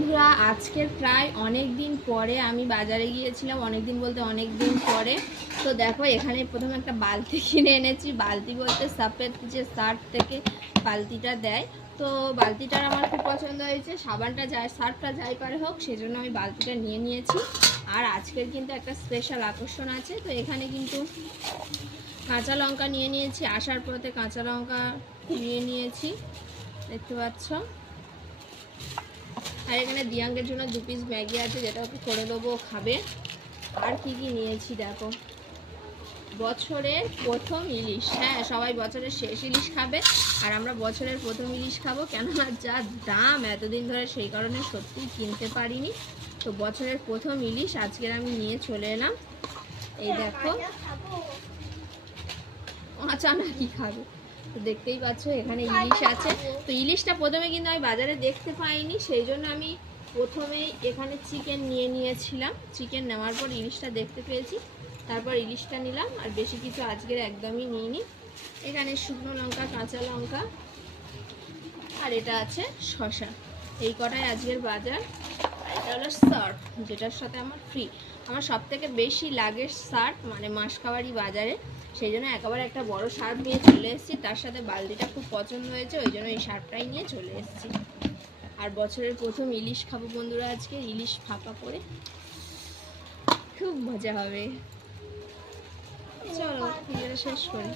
বন্ধুরা, আজকের প্রায় অনেক দিন পরে আমি বাজারে গিয়েছিলাম, অনেক দিন বলতে অনেক দিন পরে। তো দেখো, এখানে প্রথমে একটা বালতি কিনে এনেছি। বালতি বলতে সাপের যে সার্ফ থেকে বালতিটা দেয়, তো বালতিটার আমার খুব পছন্দ হয়েছে। সাবানটা যায়, সার্ফটা যাই পারে হোক, সেজন্য আমি বালতিটা নিয়ে নিয়েছি। আর আজকের কিন্তু একটা স্পেশাল আকর্ষণ আছে। তো এখানে কিন্তু কাঁচা লঙ্কা নিয়ে নিয়েছি, আসার পথে কাঁচা লঙ্কা নিয়ে নিয়েছি, দেখতে পাচ্ছ। আর এখানে দিয়াঙ্গের জন্য 2 পিস ম্যাগি আছে, যেটা ওকে করে দেবো, খাবে। আর কি কি নিয়েছি দেখো, বছরের প্রথম ইলিশ। হ্যাঁ, সবাই বছরের শেষ ইলিশ খাবে, আর আমরা বছরের প্রথম ইলিশ খাবো। কেননা যা দাম এতদিন ধরে, সেই কারণে সত্যিই কিনতে পারিনি। তো বছরের প্রথম ইলিশ আজকের আমি নিয়ে চলে এলাম। এই দেখো, আচ্ছা না কি খাবে, তো দেখতেই পাচ্ছ এখানে ইলিশ আছে। তো ইলিশটা প্রথমে কিন্তু আমি বাজারে দেখতে পাইনি, সেই জন্য আমি প্রথমেই এখানে চিকেন নিয়ে নিয়েছিলাম। চিকেন নেওয়ার পর ইলিশটা দেখতে পেয়েছি, তারপর ইলিশটা নিলাম। আর বেশি কিছু আজকের একদমই নিইনি। এখানে শুকনো লঙ্কা, কাঁচা লঙ্কা, আর এটা আছে শসা। এই কটাই আজকের বাজার। এটা হলো সার্ফ, যেটার সাথে আমার ফ্রি। আমার সব থেকে বেশি লাগে সার্ফ, মানে মাসকাবারি বাজারে। সেই জন্য একেবারে একটা বড় সার্ফ নিয়ে চলে এসেছি। তার সাথে বালতিটা খুব পছন্দ হয়েছে, ওই জন্য এই সার্ফটাই নিয়ে চলে এসেছি। আর বছরের প্রথম ইলিশ খাবো বন্ধুরা, আজকে ইলিশ ফাঁপা করে, খুব মজা হবে। চলো ভিডিওটা শেষ করি।